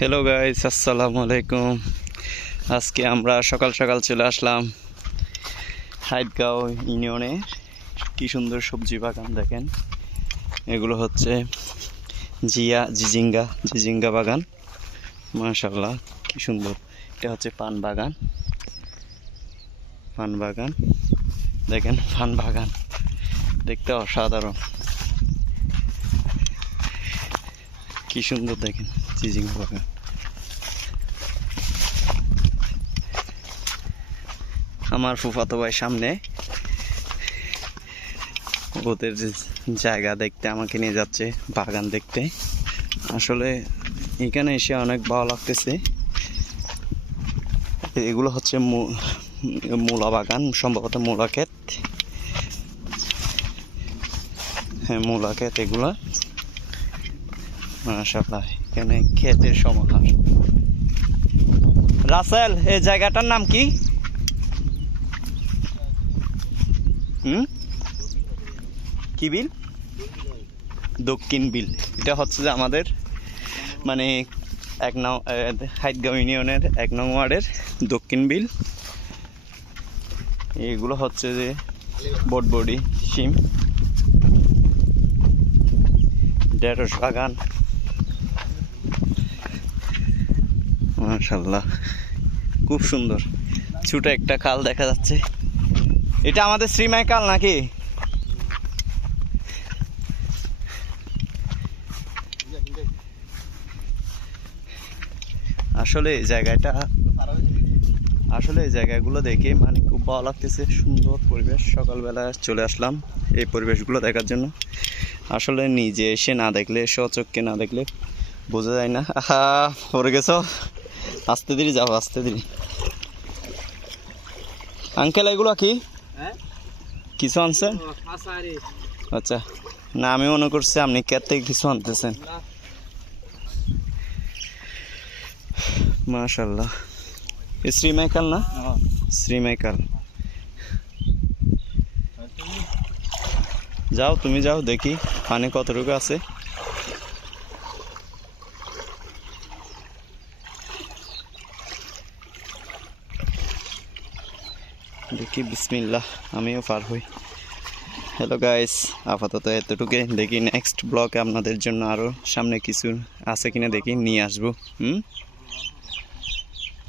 Hello guys, আসসালামু আলাইকুম। আজকে আমরা সকাল সকাল চলে আসলাম হাইদগাঁও ইউনিয়নে। কি সুন্দর সবজি বাগান দেখেন। এগুলো হচ্ছে জিজিঙ্গা বাগান। মাশাআল্লাহ, কি সুন্দর। এটা হচ্ছে পান বাগান দেখেন। পান বাগান দেখতে অসাধারণ, কি সুন্দর দেখেন জিজিঙ্গা বাগান। আমার ফুফাতো ভাই সামনে ওদের জায়গা দেখতে আমাকে নিয়ে যাচ্ছে, বাগান দেখতে। আসলে এখানে এসে অনেক ভালো লাগতেছে। এগুলো হচ্ছে মূলা বাগান, সম্ভবত মূলা ক্ষেত। হ্যাঁ, মূলা ক্ষেত এগুলা। মাশাআল্লাহ, এখানে ক্ষেতের সমাহার। রাসেল, এই জায়গাটার নাম কি? কি বিল? দক্ষিণ বিল। এটা হচ্ছে যে আমাদের মানে হাইদগাঁও ইউনিয়নের 1 নং ওয়ার্ডের দক্ষিণ বিল। এগুলো হচ্ছে যে বটবডি, শিম, ঢেঁড়স বাগান। মাশাআল্লাহ, খুব সুন্দর। ছোট একটা খাল দেখা যাচ্ছে। এটা আমাদের শ্রীমাই খাল নাকি? আসলে এই জায়গাগুলো দেখে মানে খুব ভালো লাগতেছে। সুন্দর পরিবেশ। সকালবেলা চলে আসলাম এই পরিবেশগুলো দেখার জন্য। আসলে নিজে এসে না দেখলে, স্বচক্ষে না দেখলে বোঝা যায় না। আহা, পড়ে গেছো। আস্তে ধীরে যাও, আস্তে ধীরে। আঙ্কেল, এগুলো কি কিছু আনছেন? আচ্ছা, না আমি মনে করছি আপনি ক্ষেত থেকে কিছু আনতেছেন। মাশাআল্লাহ, শ্রীমাইকাল না? শ্রীমাইকাল। যাও, তুমি যাও, দেখি পানি কতটুকু আছে। দেখি, বিসমিল্লাহ, আমিও পার হই। হ্যালো গাইস, আপাতত এতটুকুই। দেখি নেক্সট ব্লগে আপনাদের জন্য আরও সামনে কিছু আছে কিনা দেখি নিয়ে আসবো।